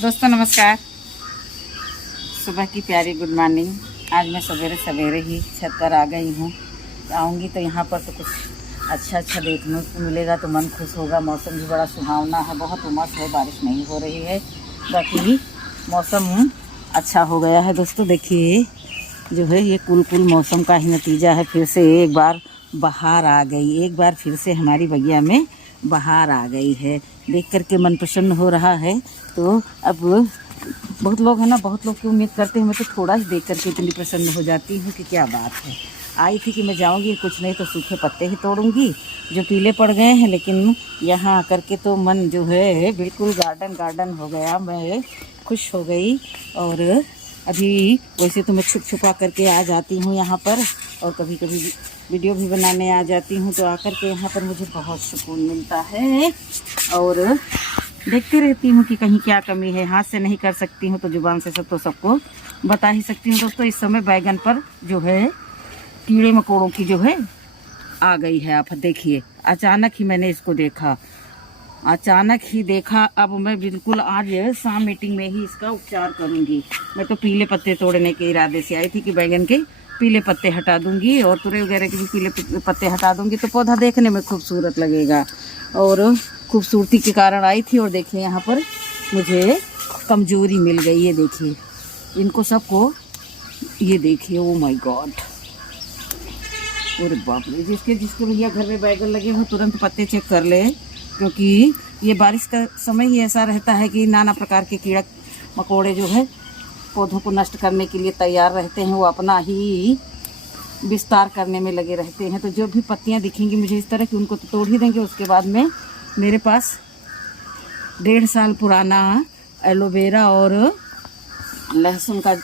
दोस्तों नमस्कार। सुबह की प्यारी गुड मॉर्निंग। आज मैं सवेरे सवेरे ही छत पर आ गई हूँ। आऊँगी तो यहाँ पर तो कुछ अच्छा देखने को मिलेगा तो मन खुश होगा। मौसम भी बड़ा सुहावना है, बहुत उमस है, बारिश नहीं हो रही है, बाकी मौसम अच्छा हो गया है। दोस्तों देखिए जो है ये कुल मौसम का ही नतीजा है। फिर से एक बार बहार आ गई, एक बार फिर से हमारी बगिया में बहार आ गई है। देख करके मन प्रसन्न हो रहा है। तो अब बहुत लोग हैं ना, बहुत लोग की उम्मीद करते हैं, मैं तो थोड़ा ही देख करके इतनी प्रसन्न हो जाती हूँ कि क्या बात है। आई थी कि मैं जाऊँगी, कुछ नहीं तो सूखे पत्ते ही तोड़ूँगी जो पीले पड़ गए हैं, लेकिन यहाँ आकर के तो मन जो है बिल्कुल गार्डन हो गया। मैं खुश हो गई। और अभी वैसे तो मैं छुपा करके आ जाती हूँ यहाँ पर, और कभी कभी वीडियो भी बनाने आ जाती हूँ। तो आकर के यहाँ पर मुझे बहुत सुकून मिलता है और देखती रहती हूँ कि कहीं क्या कमी है। हाथ से नहीं कर सकती हूँ तो जुबान से सब तो सबको बता ही सकती हूँ। दोस्तों इस समय बैगन पर जो है कीड़े मकोड़ों की जो है आ गई है। आप देखिए, अचानक ही मैंने इसको देखा, अचानक ही देखा। अब मैं बिल्कुल आज शाम मीटिंग में ही इसका उपचार करूंगी। मैं तो पीले पत्ते तोड़ने के इरादे से आई थी कि बैगन के पीले पत्ते हटा दूंगी और तुरई वगैरह के भी पीले पत्ते हटा दूंगी तो पौधा देखने में खूबसूरत लगेगा। और खूबसूरती के कारण आई थी। और देखिए यहाँ पर मुझे कमजोरी मिल गई। ये देखिए इनको सबको, ये देखिए, ओ माय गॉड, अरे बाप रे। जिसके भैया घर में बैगन लगे हो तुरंत पत्ते चेक कर ले, क्योंकि ये बारिश का समय ही ऐसा रहता है कि नाना प्रकार के कीड़ा मकोड़े जो है पौधों को नष्ट करने के लिए तैयार रहते हैं। वो अपना ही विस्तार करने में लगे रहते हैं। तो जो भी पत्तियां दिखेंगी मुझे इस तरह की, उनको तो तोड़ ही देंगे। उसके बाद में मेरे पास 1.5 साल पुराना एलोवेरा और लहसुन का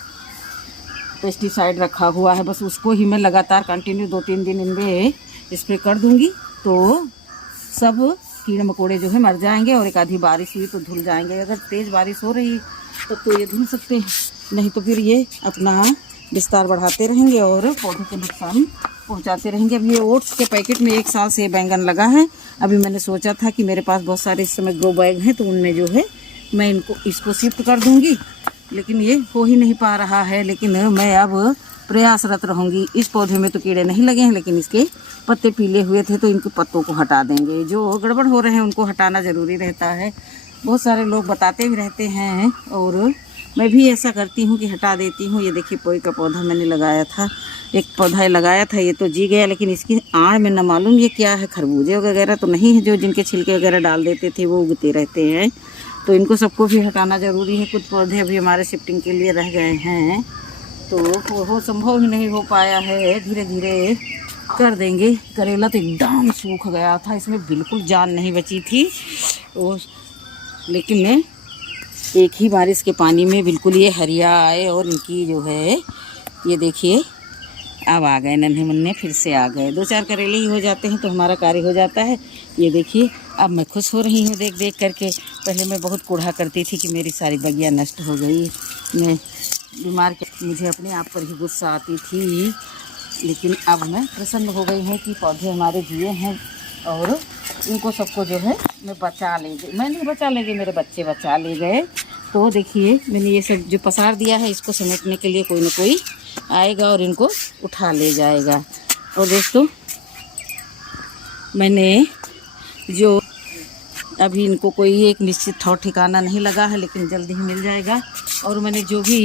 पेस्टिसाइड रखा हुआ है। बस उसको ही मैं लगातार कंटिन्यू 2-3 दिन इनमें स्प्रे कर दूंगी तो सब कीड़े मकोड़े जो है मर जाएंगे। और एक आधी बारिश हुई तो धुल जाएंगे। अगर तेज़ बारिश हो रही तो ये धुल सकते हैं, नहीं तो फिर ये अपना विस्तार बढ़ाते रहेंगे और पौधों को नुकसान पहुंचाते रहेंगे। अब ये ओट्स के पैकेट में 1 साल से बैंगन लगा है। अभी मैंने सोचा था कि मेरे पास बहुत सारे इस समय ग्रो बैग हैं तो उनमें जो है मैं इसको शिफ्ट कर दूंगी, लेकिन ये हो ही नहीं पा रहा है। लेकिन मैं अब प्रयासरत रहूँगी। इस पौधे में तो कीड़े नहीं लगे हैं, लेकिन इसके पत्ते पीले हुए थे तो इनके पत्तों को हटा देंगे। जो गड़बड़ हो रहे हैं उनको हटाना ज़रूरी रहता है। बहुत सारे लोग बताते भी रहते हैं और मैं भी ऐसा करती हूँ कि हटा देती हूँ। ये देखिए पोई का पौधा मैंने लगाया था, एक पौधा लगाया था, ये तो जी गया, लेकिन इसकी आड़ में न मालूम ये क्या है, खरबूजे वगैरह तो नहीं है जो जिनके छिलके वगैरह डाल देते थे वो उगते रहते हैं। तो इनको सबको भी हटाना ज़रूरी है। कुछ पौधे अभी हमारे शिफ्टिंग के लिए रह गए हैं तो वो संभव ही नहीं हो पाया है। धीरे धीरे कर देंगे। करेला तो एकदम सूख गया था, इसमें बिल्कुल जान नहीं बची थी। लेकिन एक ही बारिश के पानी में बिल्कुल ये हरिया आए और इनकी जो है ये देखिए अब आ गए, नन्हे मुन्ने फिर से आ गए। 2-4 करेले ही हो जाते हैं तो हमारा कार्य हो जाता है। ये देखिए अब मैं खुश हो रही हूँ देख करके। पहले मैं बहुत कूढ़ा करती थी कि मेरी सारी बगिया नष्ट हो गई, मैं बीमार, मुझे अपने आप पर ही गुस्सा आती थी। लेकिन अब मैं प्रसन्न हो गई हूँ कि पौधे हमारे जिए हैं और इनको सबको जो है मैं बचा ले गई। मैं नहीं बचा ले गई, मेरे बच्चे बचा ले गए। तो देखिए मैंने ये सब जो पसार दिया है इसको समेटने के लिए कोई ना कोई आएगा और इनको उठा ले जाएगा। और दोस्तों मैंने जो अभी इनको कोई एक निश्चित ठौर ठिकाना नहीं लगा है, लेकिन जल्दी ही मिल जाएगा। और मैंने जो भी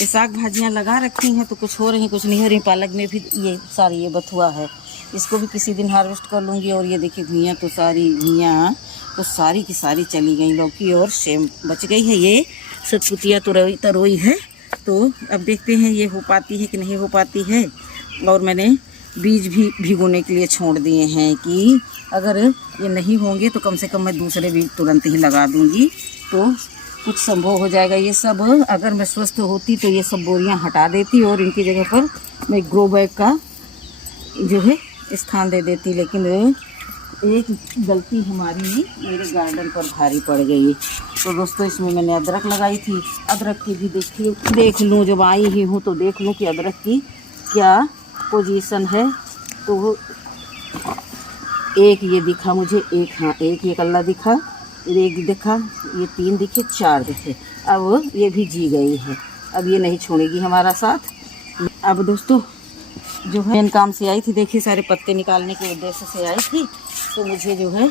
ये साग भाजियाँ लगा रखी हैं तो कुछ हो रही कुछ नहीं हो रही। पालक में भी ये सारी ये बथुआ है, इसको भी किसी दिन हार्वेस्ट कर लूँगी। और ये देखिए घुइयाँ तो सारी की सारी चली गई। लौकी और सेम बच गई है। ये सतपुतिया तरोई है। तो अब देखते हैं ये हो पाती है कि नहीं हो पाती है। और मैंने बीज भी भिगोने के लिए छोड़ दिए हैं कि अगर ये नहीं होंगे तो कम से कम मैं दूसरे बीज तुरंत ही लगा दूँगी तो कुछ संभव हो जाएगा। ये सब अगर मैं स्वस्थ होती तो ये सब बोरियां हटा देती और इनकी जगह पर मैं ग्रो बैग का जो है स्थान दे देती। लेकिन एक गलती हमारी मेरे गार्डन पर भारी पड़ गई। तो दोस्तों इसमें मैंने अदरक लगाई थी। अदरक की भी देख लूँ, जब आई ही हूँ तो देख लूँ कि अदरक की क्या पोजीशन है। तो एक ये दिखा मुझे, एक हाँ एक ये कल्ला दिखा, एक दिखा, ये 3 दिखे, 4 दिखे, अब ये भी जी गई है। अब ये नहीं छोड़ेगी हमारा साथ। अब दोस्तों जो है इन काम से आई थी, देखिए सारे पत्ते निकालने के उद्देश्य से आई थी। तो मुझे जो है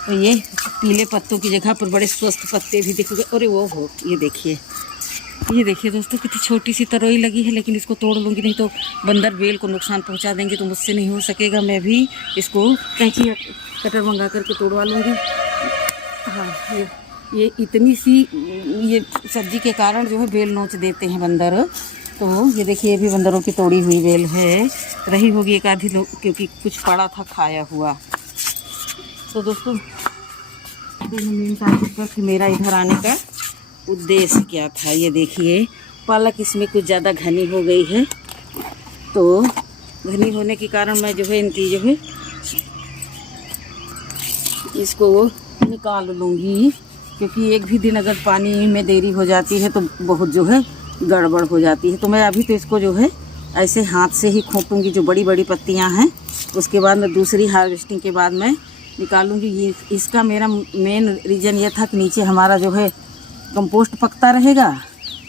तो ये पीले पत्तों की जगह पर बड़े स्वस्थ पत्ते भी दिख गए। अरे वो हो, ये देखिए दोस्तों कितनी छोटी सी तरोई लगी है, लेकिन इसको तोड़ लूँगी, नहीं तो बंदर बेल को नुकसान पहुंचा देंगे, तो मुझसे नहीं हो सकेगा। मैं भी इसको कैंची कटर मंगा करके तोड़वा लूँगी। हाँ, ये इतनी सी ये सब्जी के कारण जो है बेल नोच देते हैं बंदर। तो ये देखिए, ये भी बंदरों की तोड़ी हुई बेल है, रही होगी एक आधी क्योंकि कुछ पड़ा था खाया हुआ। तो दोस्तों मेरा इधर आने का उद्देश्य क्या था, ये देखिए पालक इसमें कुछ ज़्यादा घनी हो गई है। तो घनी होने के कारण मैं जो है इनकी जो है इसको निकाल लूँगी, क्योंकि एक भी दिन अगर पानी में देरी हो जाती है तो बहुत जो है गड़बड़ हो जाती है। तो मैं अभी तो इसको जो है ऐसे हाथ से ही खोपूँगी, जो बड़ी बड़ी पत्तियाँ हैं। उसके बाद मैं दूसरी हार्वेस्टिंग के बाद मैं निकालूँगी। ये इसका मेरा मेन रीज़न ये था कि नीचे हमारा जो है कंपोस्ट पकता रहेगा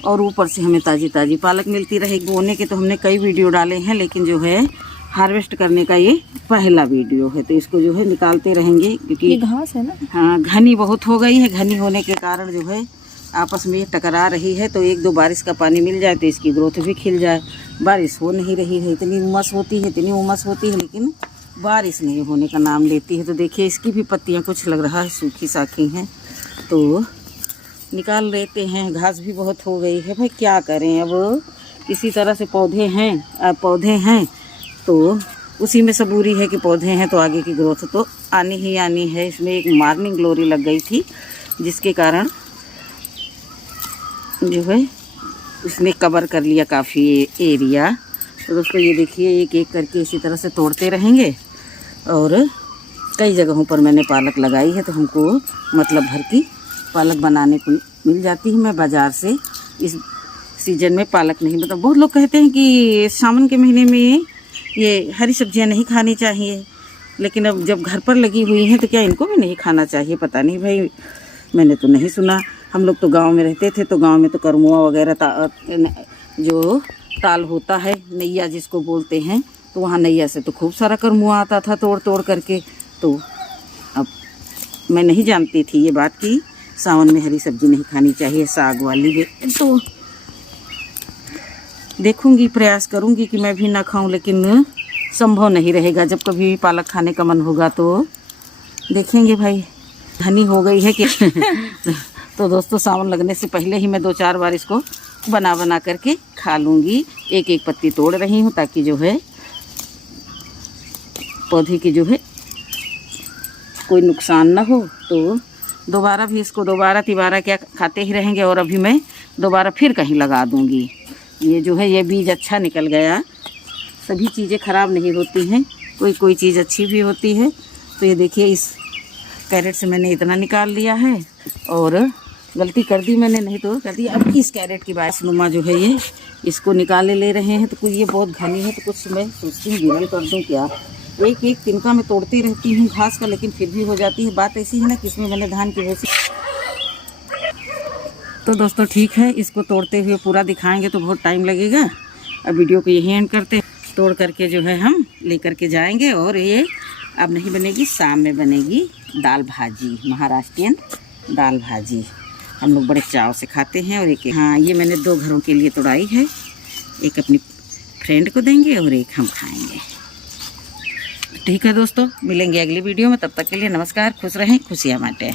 और ऊपर से हमें ताज़ी ताज़ी पालक मिलती रहेगी। बोने के तो हमने कई वीडियो डाले हैं, लेकिन जो है हार्वेस्ट करने का ये पहला वीडियो है। तो इसको जो है निकालते रहेंगे, क्योंकि ये घास है ना। हाँ, घनी बहुत हो गई है। घनी होने के कारण जो है आपस में टकरा रही है। तो 1-2 बारिश का पानी मिल जाए तो इसकी ग्रोथ भी खिल जाए। बारिश हो नहीं रही है, इतनी उमस होती है, लेकिन बारिश नहीं होने का नाम लेती है। तो देखिए इसकी भी पत्तियाँ कुछ लग रहा है सूखी साखी हैं, तो निकाल लेते हैं। घास भी बहुत हो गई है भाई, क्या करें अब। किसी तरह से पौधे हैं तो उसी में सबूरी है कि पौधे हैं तो आगे की ग्रोथ तो आनी ही आनी है। इसमें एक मॉर्निंग ग्लोरी लग गई थी, जिसके कारण जो है उसने कवर कर लिया काफ़ी एरिया। तो दोस्तों ये देखिए, एक एक करके इसी तरह से तोड़ते रहेंगे। और कई जगहों पर मैंने पालक लगाई है, तो हमको मतलब भर की पालक बनाने को मिल जाती है। मैं बाज़ार से इस सीजन में पालक नहीं, मतलब बहुत लोग कहते हैं कि सावन के महीने में ये हरी सब्जियां नहीं खानी चाहिए, लेकिन अब जब घर पर लगी हुई हैं तो क्या इनको भी नहीं खाना चाहिए? पता नहीं भाई, मैंने तो नहीं सुना। हम लोग तो गांव में रहते थे, तो गांव में तो करमुआ वगैरह जो ताल होता है, नैया जिसको बोलते हैं, तो वहाँ नैया से तो खूब सारा करमुआ आता था तोड़ तोड़ करके। तो अब मैं नहीं जानती थी ये बात कि सावन में हरी सब्जी नहीं खानी चाहिए, साग वाली भी। तो देखूंगी, प्रयास करूंगी कि मैं भी ना खाऊं, लेकिन संभव नहीं रहेगा। जब कभी पालक खाने का मन होगा तो देखेंगे भाई। घनी हो गई है कि तो दोस्तों सावन लगने से पहले ही मैं 2-4 बार इसको बना करके खा लूँगी। एक एक पत्ती तोड़ रही हूँ ताकि जो है पौधे की जो है कोई नुकसान ना हो। तो दोबारा भी इसको तिबारा क्या खाते ही रहेंगे। और अभी मैं दोबारा फिर कहीं लगा दूँगी। ये जो है ये बीज अच्छा निकल गया। सभी चीज़ें ख़राब नहीं होती हैं, कोई चीज़ अच्छी भी होती है। तो ये देखिए, इस कैरेट से मैंने इतना निकाल लिया है, और गलती कर दी मैंने, नहीं तो कर दी। अब इस कैरेट की बारिश नुमा जो है ये इसको निकाले ले रहे हैं। तो कुछ ये बहुत घनी है, तो कुछ मैं सोचती हूँ गिरल कर दूँ क्या। एक एक तिनका मैं तोड़ती रहती हूँ घास का, लेकिन फिर भी हो जाती है। बात ऐसी है ना कि इसमें मैंने धान की भूसी। तो दोस्तों ठीक है, इसको तोड़ते हुए पूरा दिखाएंगे तो बहुत टाइम लगेगा। अब वीडियो को यहीं एंड करते। तोड़ करके जो है हम लेकर के जाएंगे। और ये अब नहीं बनेगी, शाम में बनेगी दाल भाजी, महाराष्ट्रियन दाल भाजी। हम लोग बड़े चाव से खाते हैं। और एक हाँ, ये मैंने 2 घरों के लिए तोड़ाई है। एक अपनी फ्रेंड को देंगे और एक हम खाएंगे। ठीक है दोस्तों, मिलेंगे अगली वीडियो में। तब तक के लिए नमस्कार, खुश रहें, खुशियाँ बांटें।